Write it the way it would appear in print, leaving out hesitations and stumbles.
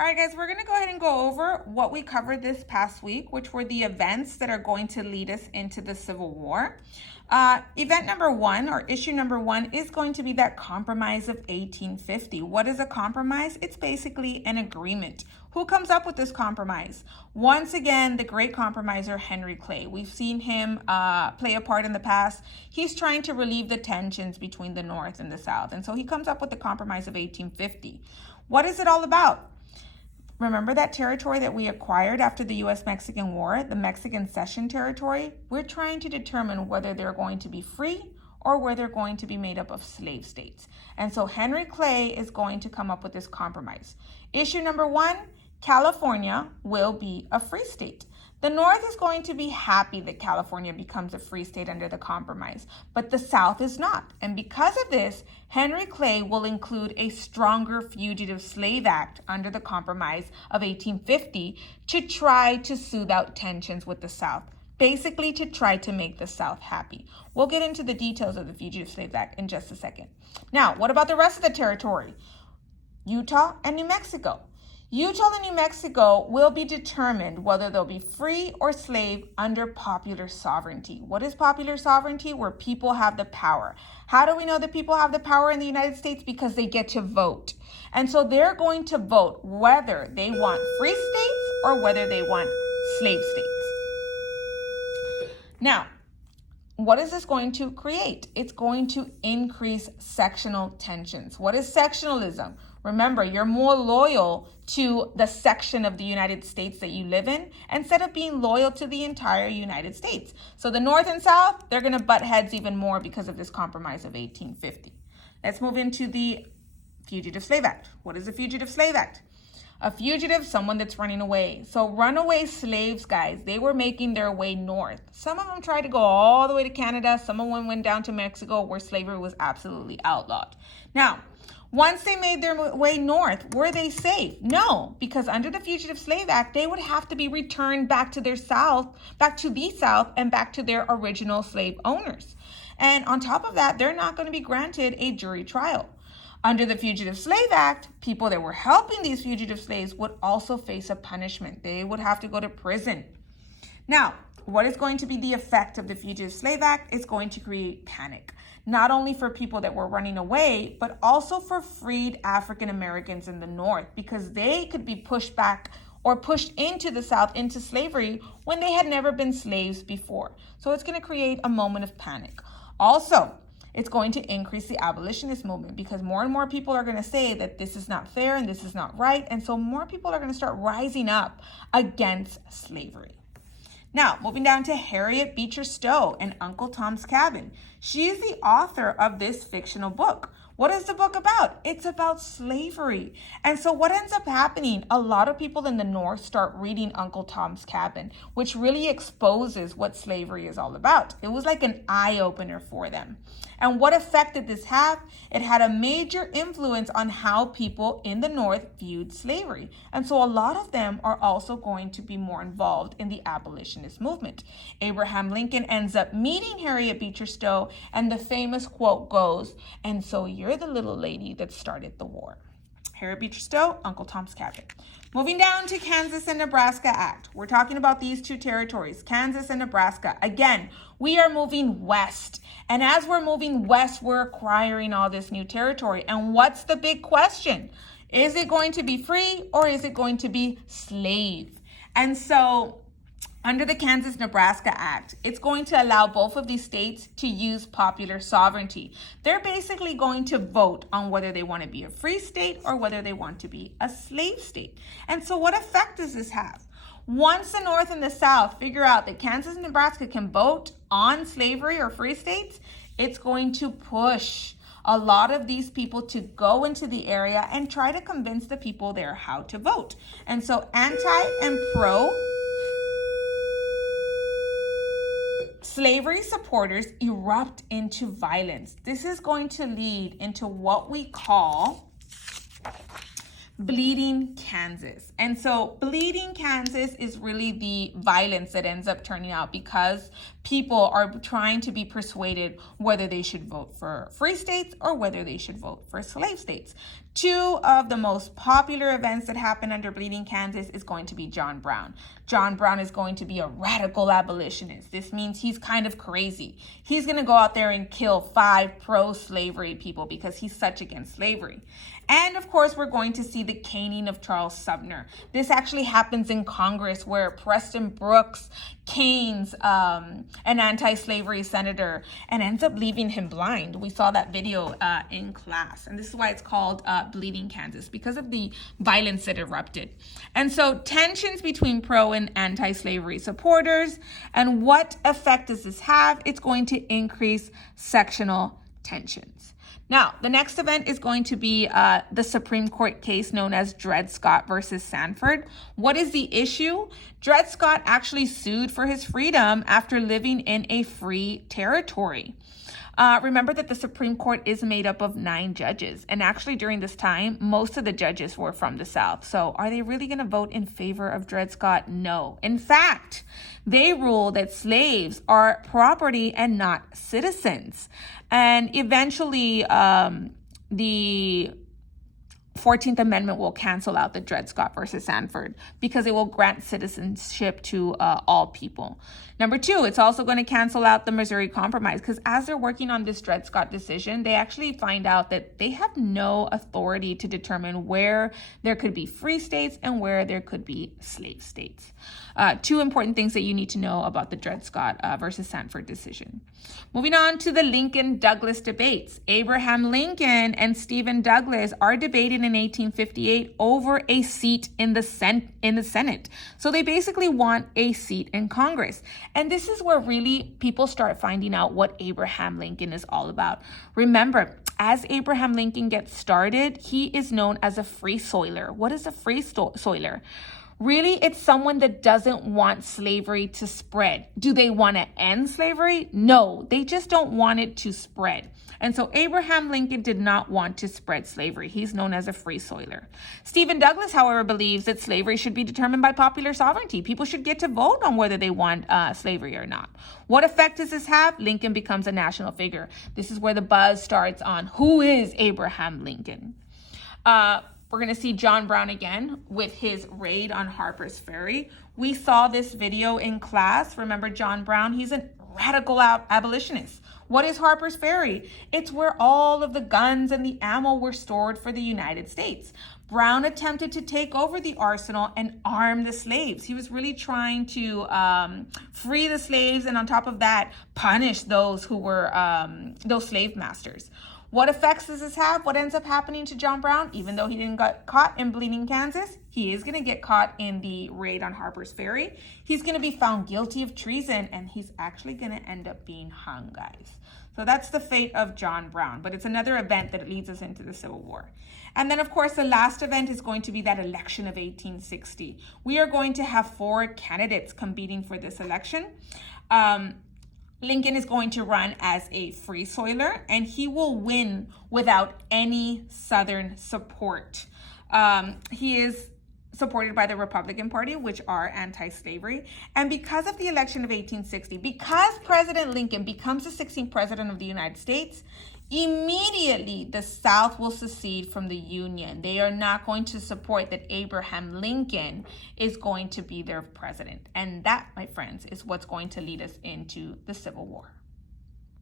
All right, guys, we're going to go ahead and go over what we covered this past week, which were the events that are going to lead us into the Civil War. Event number one, or issue number one, is going to be that Compromise of 1850. What is a compromise? It's basically an agreement. Who comes up with this compromise? Once again, the great compromiser, Henry Clay. We've seen him play a part in the past. He's trying to relieve the tensions between the North and the South. And so he comes up with the Compromise of 1850. What is it all about? Remember that territory that we acquired after the U.S.-Mexican War, the Mexican Cession Territory? We're trying to determine whether they're going to be free or whether they're going to be made up of slave states. And so Henry Clay is going to come up with this compromise. Issue number one, California will be a free state. The North is going to be happy that California becomes a free state under the compromise, but the South is not. And because of this, Henry Clay will include a stronger Fugitive Slave Act under the Compromise of 1850 to try to soothe out tensions with the South, basically to try to make the South happy. We'll get into the details of the Fugitive Slave Act in just a second. Now, what about the rest of the territory? Utah and New Mexico. Utah and New Mexico will be determined whether they'll be free or slave under popular sovereignty. What is popular sovereignty? Where people have the power. How do we know that people have the power in the United States? Because they get to vote. And so they're going to vote whether they want free states or whether they want slave states. Now, what is this going to create? It's going to increase sectional tensions. What is sectionalism? Remember, you're more loyal to the section of the United States that you live in instead of being loyal to the entire United States. So the North and South, they're going to butt heads even more because of this Compromise of 1850. Let's move into the Fugitive Slave Act. What is a Fugitive Slave Act? A fugitive, someone that's running away. So runaway slaves, guys, they were making their way north. Some of them tried to go all the way to Canada. Some of them went down to Mexico where slavery was absolutely outlawed. Now, once they made their way north, were they safe? No, because under the Fugitive Slave Act, they would have to be returned back to the South, and back to their original slave owners. And on top of that, they're not going to be granted a jury trial. Under the Fugitive Slave Act, people that were helping these fugitive slaves would also face a punishment. They would have to go to prison. Now, what is going to be the effect of the Fugitive Slave Act? It's going to create panic, not only for people that were running away, but also for freed African Americans in the North, because they could be pushed back or pushed into the South, into slavery, when they had never been slaves before. So it's going to create a moment of panic. Also, it's going to increase the abolitionist movement because more and more people are going to say that this is not fair and this is not right. And so more people are going to start rising up against slavery. Now, moving down to Harriet Beecher Stowe and Uncle Tom's Cabin. She is the author of this fictional book. What is the book about? It's about slavery. And so what ends up happening, a lot of people in the North start reading Uncle Tom's Cabin, which really exposes what slavery is all about. It was like an eye-opener for them. And what effect did this have? It had a major influence on how people in the North viewed slavery. And so a lot of them are also going to be more involved in the abolitionist movement. Abraham Lincoln ends up meeting Harriet Beecher Stowe, and the famous quote goes, "And so you're the little lady that started the war." Harriet Beecher Stowe, Uncle Tom's Cabin. Moving down to Kansas and Nebraska Act. We're talking about these two territories, Kansas and Nebraska. Again, we are moving west. And as we're moving west, we're acquiring all this new territory. And what's the big question? Is it going to be free or is it going to be slave? And so under the Kansas-Nebraska Act, it's going to allow both of these states to use popular sovereignty. They're basically going to vote on whether they want to be a free state or whether they want to be a slave state. And so what effect does this have? Once the North and the South figure out that Kansas and Nebraska can vote on slavery or free states, it's going to push a lot of these people to go into the area and try to convince the people there how to vote. And so anti and pro slavery supporters erupt into violence. This is going to lead into what we call Bleeding Kansas. And so Bleeding Kansas is really the violence that ends up turning out because people are trying to be persuaded whether they should vote for free states or whether they should vote for slave states. Two of the most popular events that happen under Bleeding Kansas is going to be John Brown. John Brown is going to be a radical abolitionist. This means he's kind of crazy. He's going to go out there and kill 5 pro-slavery people because he's such against slavery. And of course, we're going to see the caning of Charles Sumner. This actually happens in Congress where Preston Brooks canes an anti-slavery senator and ends up leaving him blind. We saw that video in class. And this is why it's called Bleeding Kansas, because of the violence that erupted. And so tensions between pro and anti-slavery supporters. And what effect does this have? It's going to increase sectional tensions. Now, the next event is going to be the Supreme Court case known as Dred Scott versus Sandford. What is the issue? Dred Scott actually sued for his freedom after living in a free territory. Remember that the Supreme Court is made up of 9 judges. And actually during this time, most of the judges were from the South. So are they really going to vote in favor of Dred Scott? No. In fact, they rule that slaves are property and not citizens. And eventually, the 14th Amendment will cancel out the Dred Scott versus Sandford because it will grant citizenship to all people. Number 2, it's also going to cancel out the Missouri Compromise because as they're working on this Dred Scott decision, they actually find out that they have no authority to determine where there could be free states and where there could be slave states. 2 important things that you need to know about the Dred Scott versus Sandford decision. Moving on to the Lincoln-Douglas debates. Abraham Lincoln and Stephen Douglas are debating in 1858 over a seat in the Senate. So they basically want a seat in Congress. And this is where really people start finding out what Abraham Lincoln is all about. Remember, as Abraham Lincoln gets started, he is known as a free soiler. What is a free soiler? Really, it's someone that doesn't want slavery to spread. Do they want to end slavery? No, they just don't want it to spread. And so Abraham Lincoln did not want to spread slavery. He's known as a free soiler. Stephen Douglas, however, believes that slavery should be determined by popular sovereignty. People should get to vote on whether they want slavery or not. What effect does this have? Lincoln becomes a national figure. This is where the buzz starts on who is Abraham Lincoln. We're going to see John Brown again with his raid on Harper's Ferry. We saw this video in class. Remember John Brown? He's a radical abolitionist. What is Harper's Ferry? It's where all of the guns and the ammo were stored for the United States. Brown attempted to take over the arsenal and arm the slaves. He was really trying to free the slaves and on top of that, punish those who were those slave masters. What effects does this have? What ends up happening to John Brown? Even though he didn't get caught in Bleeding Kansas, he is going to get caught in the raid on Harper's Ferry. He's going to be found guilty of treason, and he's actually going to end up being hung, guys. So that's the fate of John Brown, but it's another event that leads us into the Civil War. And then, of course, the last event is going to be that election of 1860. We are going to have 4 candidates competing for this election. Lincoln is going to run as a free soiler, and he will win without any Southern support. He is supported by the Republican Party, which are anti-slavery. And because of the election of 1860, because President Lincoln becomes the 16th president of the United States, immediately the South will secede from the Union. They are not going to support that Abraham Lincoln is going to be their president. And that, my friends, is what's going to lead us into the Civil War.